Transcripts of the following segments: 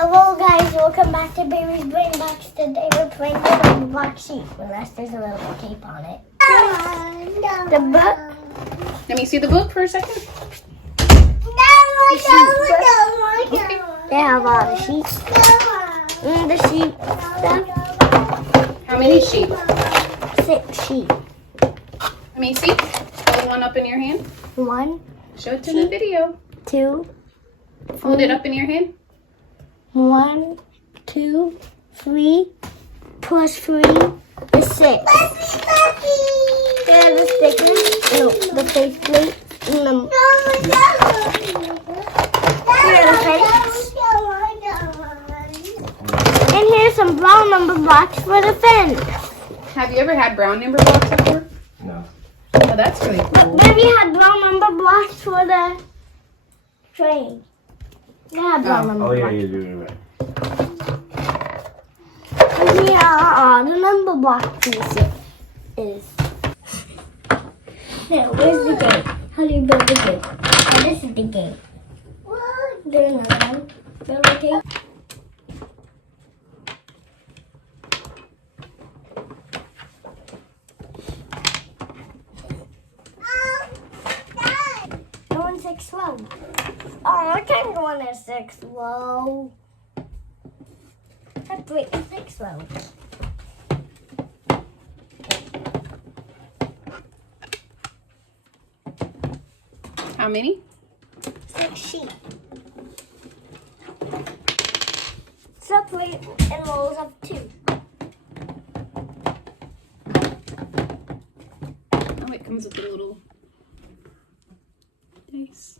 Hello guys, welcome back to Baby's Brain Box. Today we're playing the Numberblocks sheet, unless there's a little tape on it. The book. Let me see the book for a second. Okay. They have all the sheets. And the sheet stuff. How many sheep? 6 sheep. Let me see. Hold one up in your hand. 1, Show it to the video. 2, Hold it up in your hand. 1, 2, 3, plus 3 is 6. There are the stickers, no, the faceplate, and the here are the plates. And here's some brown number blocks for the fence. Have you ever had brown number blocks before? No. Oh, that's really cool. Baby had brown number blocks for the train. They had brown number Oh, yeah, blocks. you're doing it right. And here are all the number block pieces. Now, where's the gate? How do you build the gate? Oh, this is the gate. There's another one. Build the gate. Go in 6 low. Oh, I can't go in 6 low. That's 3 and 6 low. How many? 6 sheep. Separate in rows of 2. Oh, it comes with a little dice.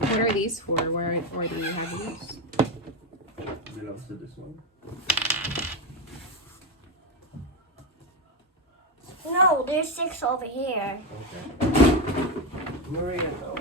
What are these for? Where do you have these? Belongs to this one. No, there's 6 over here. Okay. Maria, no.